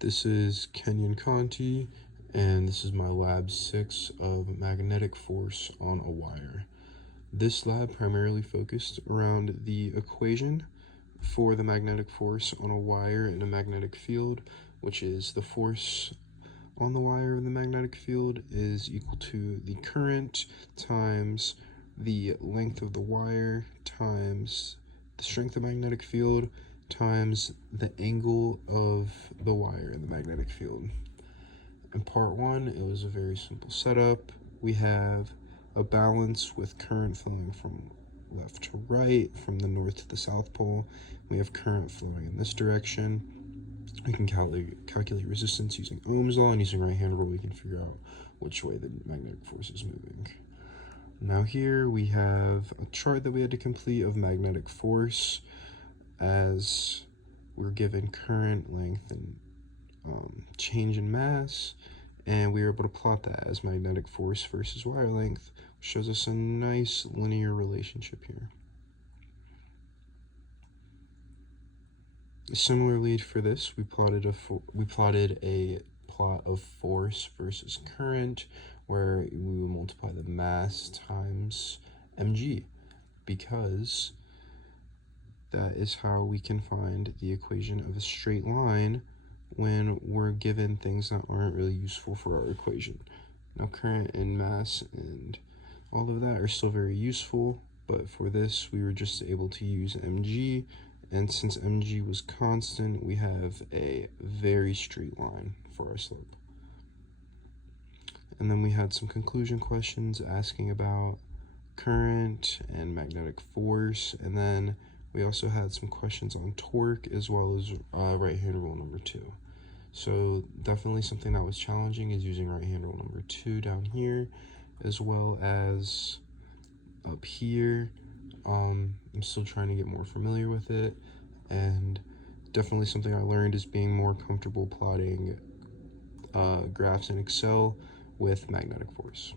This is Kenyon Conti, and this is my lab 6 of magnetic force on a wire. This lab primarily focused around the equation for the magnetic force on a wire in a magnetic field, which is the force on the wire in the magnetic field is equal to the current times the length of the wire times the strength of the magnetic field times the angle of the wire in the magnetic field. In part 1, it was a very simple setup. We have a balance with current flowing from left to right, from the north to the south pole. We have current flowing in this direction. We can calculate resistance using Ohm's law, and using right-hand rule we can figure out which way the magnetic force is moving. Now here we have a chart that we had to complete of magnetic force as we're given current, length, and change in mass, and we are able to plot that as magnetic force versus wire length, which shows us a nice linear relationship here. Similarly for this, we plotted a plot of force versus current, where we will multiply the mass times mg, because that is how we can find the equation of a straight line when we're given things that aren't really useful for our equation. Now current and mass and all of that are still very useful, but for this we were just able to use mg, and since mg was constant, we have a very straight line for our slope. And then we had some conclusion questions asking about current and magnetic force, and then we also had some questions on torque as well as right-hand rule number 2. So definitely something that was challenging is using right-hand rule number 2 down here, as well as up here. I'm still trying to get more familiar with it, and definitely something I learned is being more comfortable plotting graphs in Excel with magnetic force.